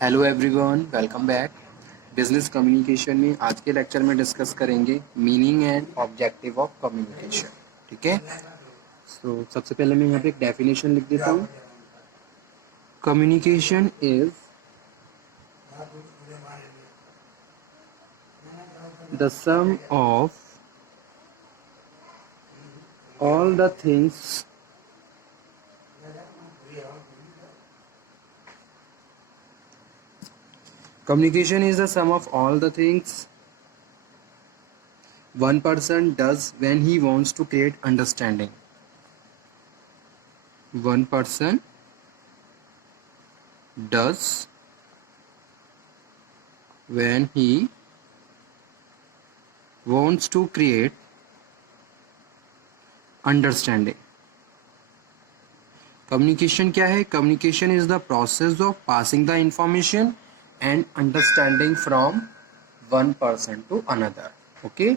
Hello everyone, welcome back. Business communication में आज के लेक्चर में डिस्कस करेंगे meaning and objective of communication. ठीक है। सबसे पहले मैं यहाँ पे एक डेफिनेशन लिख देता हूँ। Communication is the sum of all the things communication is the sum of all the things one person does when he wants to create understanding. One person does when he wants to create understanding. Communication क्या है? Communication is the process of passing the information and understanding from one person to another. Okay,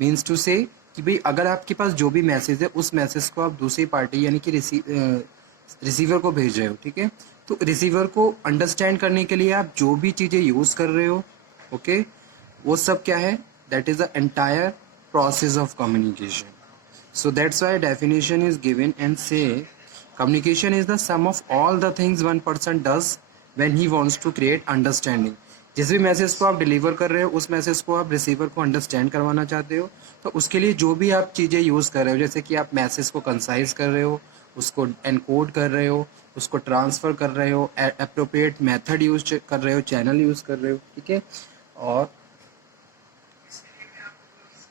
means to say कि भाई अगर आपके पास जो भी message है उस मैसेज को आप दूसरी पार्टी यानी कि रिसीवर को भेज रहे हो, ठीक है, तो रिसीवर को अंडरस्टैंड करने के लिए आप जो भी चीज़ें यूज़ कर रहे हो, ओके, वो सब क्या है? That is the entire process of communication. So that's why definition is given and say communication is the sum of all the things one person does when he wants to create understanding. जिस भी message को आप deliver कर रहे हो उस message को आप रिसीवर को अंडरस्टैंड करवाना चाहते हो, तो उसके लिए जो भी आप चीज़ें यूज़ कर रहे हो, जैसे कि आप मैसेज को कंसाइज कर रहे हो, उसको एनकोड कर रहे हो, उसको ट्रांसफ़र कर रहे हो, अप्रोप्रिएट मेथड यूज कर रहे हो, चैनल यूज़ कर रहे हो, ठीक है। और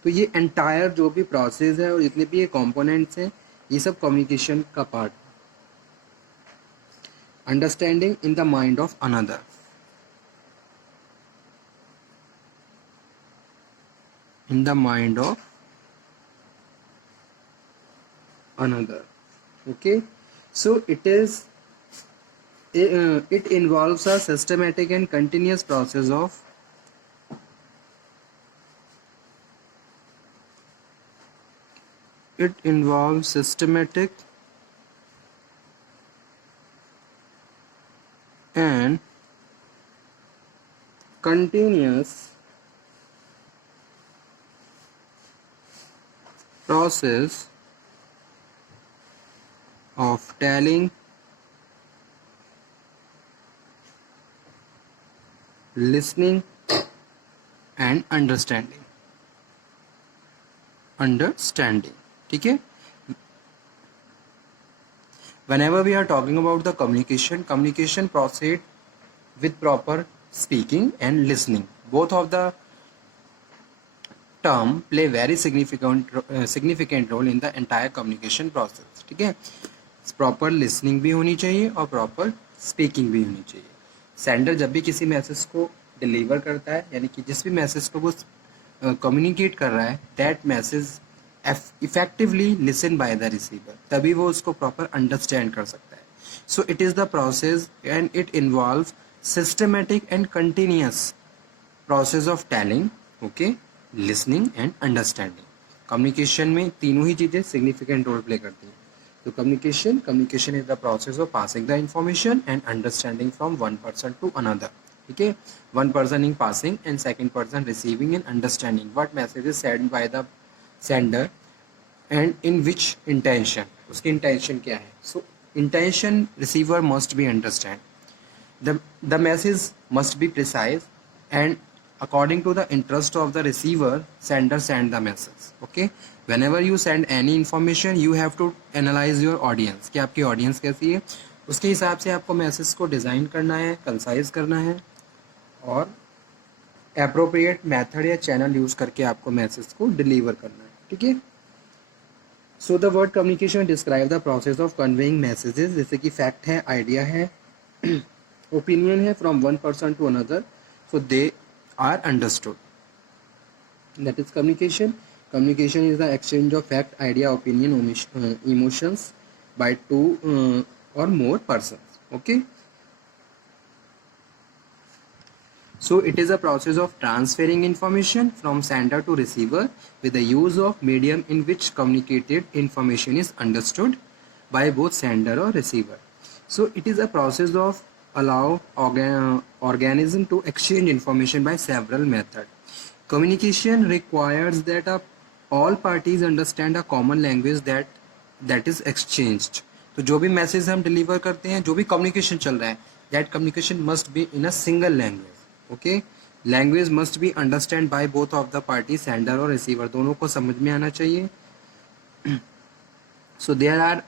तो ये एंटायर जो भी प्रोसेस है और जितने भी ये कंपोनेंट्स हैं, ये सब कम्युनिकेशन का part. Understanding in the mind of another, in the mind of another. Okay, so it involves a systematic and continuous process of it involves systematic and continuous process of telling, listening and understanding, ठीक है। Whenever we are talking about the communication proceed with proper speaking and listening. Both of the term play very significant role in the entire communication process, ठीक है। Proper listening भी होनी चाहिए और proper speaking भी होनी चाहिए। सेंडर जब भी किसी मैसेज को डिलीवर करता है, यानी कि जिस भी मैसेज को वो कम्युनिकेट कर रहा है, that message effectively listen by the receiver, तभी वो उसको प्रॉपर अंडरस्टैंड कर सकता है। So it is the process and it involve systematic and continuous process of telling, okay, listening and understanding. Communication में तीनों ही चीज़ें सिग्निफिकेंट रोल प्ले करती हैं। तो communication is the process of passing the information and understanding from one person to another, ठीक है। one person in passing and second person receiving and understanding what message is sent by the sender and in which intention, उसकी intention क्या है। so intention receiver must be understand, the message must be precise and according to the interest of the receiver, sender send the message, okay। whenever you send any information you have to analyze your audience, कि आपकी audience कैसी है, उसके हिसाब से आपको message को design करना है, कंसाइज करना है और अप्रोप्रिएट मेथड या चैनल यूज़ करके आपको मैसेज को डिलीवर करना है, ठीक है। So the word communication describe the process of conveying messages, जैसे कि फैक्ट है, आइडिया है, ओपिनियन है, from one person to another, so they are understood, that is communication. Communication is the exchange of fact, idea, opinion, emotions by two or more persons, okay। so it is a process of transferring information from sender to receiver with the use of medium in which communicated information is understood by both sender or receiver. so it is a process of allow organism to exchange information by several methods. Communication requires that all parties understand a common language that is exchanged. तो जो भी message हम deliver करते हैं, जो भी communication चल रहा है, that communication must be in a single language. Okay, language must be understand by both of the party, sender और रिसीवर, दोनों को समझ में आना चाहिए. So there are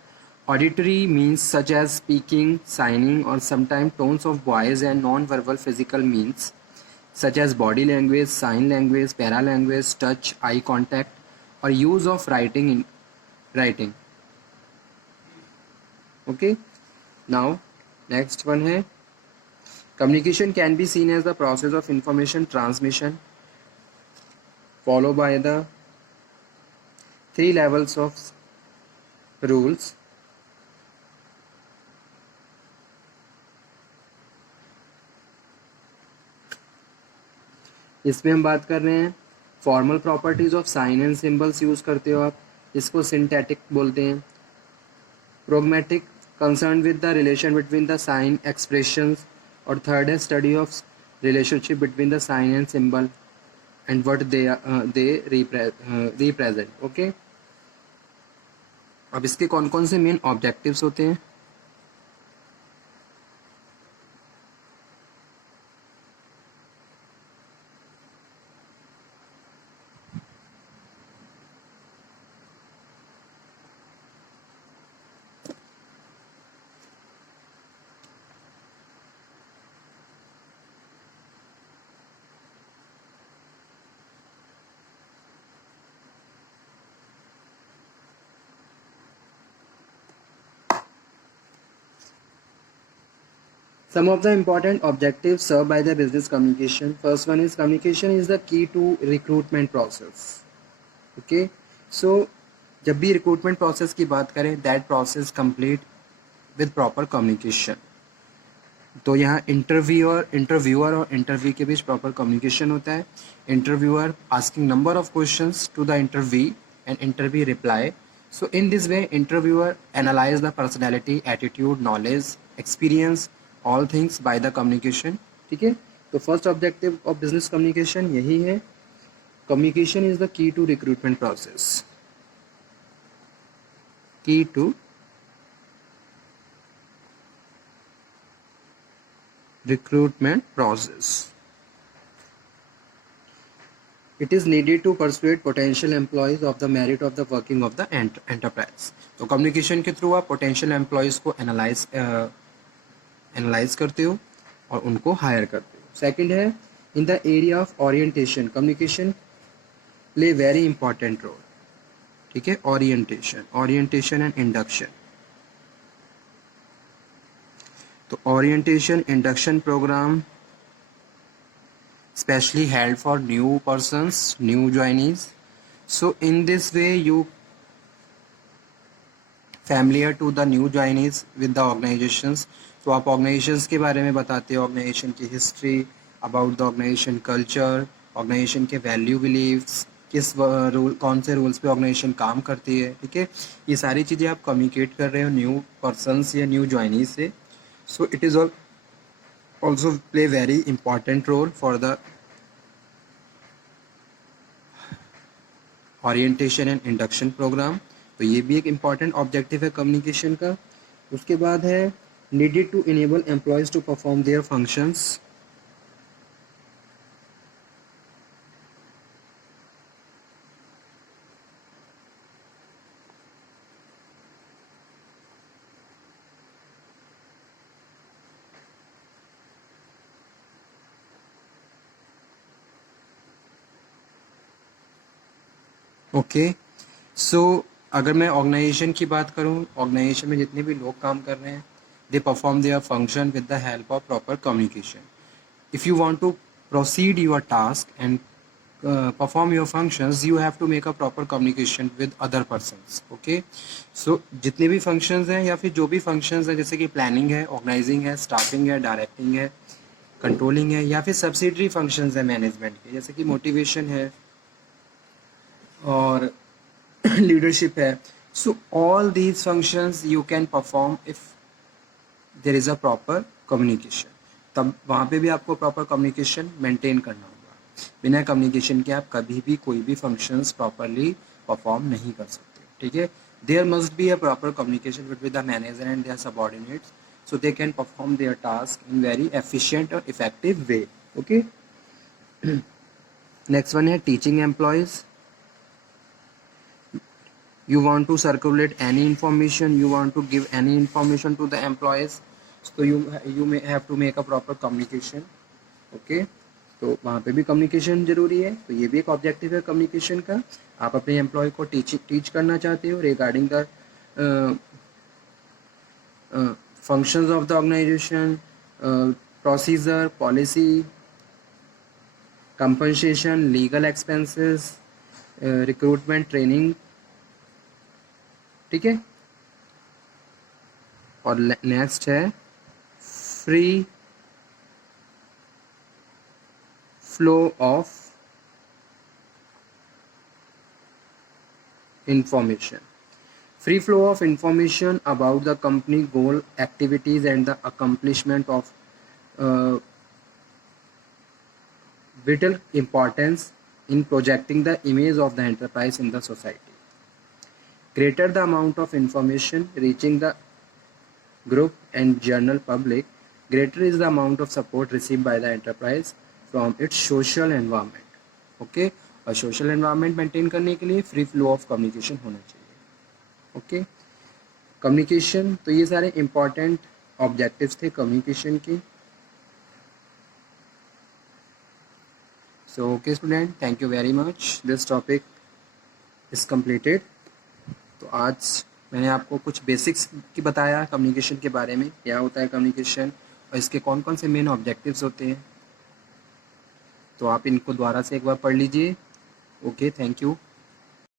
auditory means such as speaking, signing, or sometimes tones of voice, and non-verbal physical means such as body language, sign language, paralanguage, touch, eye contact, or use of writing. Okay. Now, next one है communication can be seen as the process of information transmission followed by the 3 levels of rules. इसमें हम बात कर रहे हैं formal properties of sign and symbols use करते हो आप, इसको सिंटैटिक बोलते हैं. Pragmatic concern with the relation between the sign expressions, और थर्ड है study of relationship between the sign and symbol and what they represent. Okay, अब इसके कौन कौन से मेन ऑब्जेक्टिव्स होते हैं. Some of the important objectives served by the business communication. First one is communication is the key to recruitment process. Okay, so जब भी recruitment process की बात करें, that process complete with proper communication. तो यहाँ interviewer और interview के बीच proper communication होता है. Interviewer asking number of questions to the interview and interview reply. So in this way, interviewer analyze the personality, attitude, knowledge, experience, all things by the communication. ठीक है, तो first objective of business communication यही है. Communication is the key to recruitment process. Key to recruitment process. It is needed to persuade potential employees of the merit of the working of the enterprise. तो communication के through आप potential employees को analyze करते हो और उनको hire करते हो. Second है in the area of orientation, communication play very important role. ठीक है, orientation and induction. तो orientation induction program specially held for new persons, new joinees. So in this way you familiar to the new joinees with the organizations. तो आप organizations के बारे में बताते हो, organization की history, about the organization culture, organization के value beliefs, किस रूल कौन से रूल्स पे ऑर्गेनाइजेशन काम करती है. ठीक है, ये सारी चीज़ें आप कम्युनिकेट कर रहे हो न्यू पर्सनस या न्यू ज्वाइनीज से. So it is also play very important role for the orientation and induction program. तो ये भी एक important objective है communication का. उसके बाद है needed to enable employees to perform their functions. Okay, so अगर मैं ऑर्गेनाइजेशन की बात करूं, ऑर्गेनाइजेशन में जितने भी लोग काम कर रहे हैं, they perform their function with the help of proper communication. If you want to proceed your task and perform your functions, you have to make a proper communication with other persons. Okay, so जितने भी functions हैं या फिर जो भी functions हैं, जैसे कि प्लानिंग है, ऑर्गेनाइजिंग है, स्टाफिंग है, डायरेक्टिंग है, कंट्रोलिंग है, या फिर सब्सिडरी फंक्शंस है मैनेजमेंट के, जैसे कि मोटिवेशन है और leadership है. So all these functions you can perform if there is a proper communication, तब वहाँ पे भी आपको प्रॉपर कम्युनिकेशन मेंटेन करना होगा। बिना कम्युनिकेशन के आप कभी भी कोई भी फंक्शंस प्रॉपरली परफॉर्म नहीं कर सकते, ठीक है। There must be a proper communication between the manager and their subordinates so they can perform their task in very efficient or effective way. Okay. Next one है teaching employees. You want to circulate any information, you want to give any information to the employees, so you may have to make a proper communication. Okay. तो वहाँ पे भी communication जरूरी है, तो ये भी एक ऑब्जेक्टिव है कम्युनिकेशन का। आप अपने एम्प्लॉय को टीच करना चाहते हो regarding the functions of the organization, procedure, policy, compensation, legal expenses, recruitment, training, ठीक है। और नेक्स्ट है free flow of information, free flow of information about the company goal, activities and the accomplishment of vital importance in projecting the image of the enterprise in the society. Greater the amount of information reaching the group and general public, greater is the amount of support received by the enterprise from its social environment. Okay, और social environment maintain करने के लिए free flow of communication होना चाहिए। Okay, communication, तो ये सारे important objectives थे कम्युनिकेशन के। So okay student, thank you very much, this topic is completed. तो आज मैंने आपको कुछ बेसिक्स की बताया कम्युनिकेशन के बारे में, क्या होता है कम्युनिकेशन और इसके कौन कौन से मेन ऑब्जेक्टिव्स होते हैं। तो आप इनको दोबारा से एक बार पढ़ लीजिए। Okay, thank you.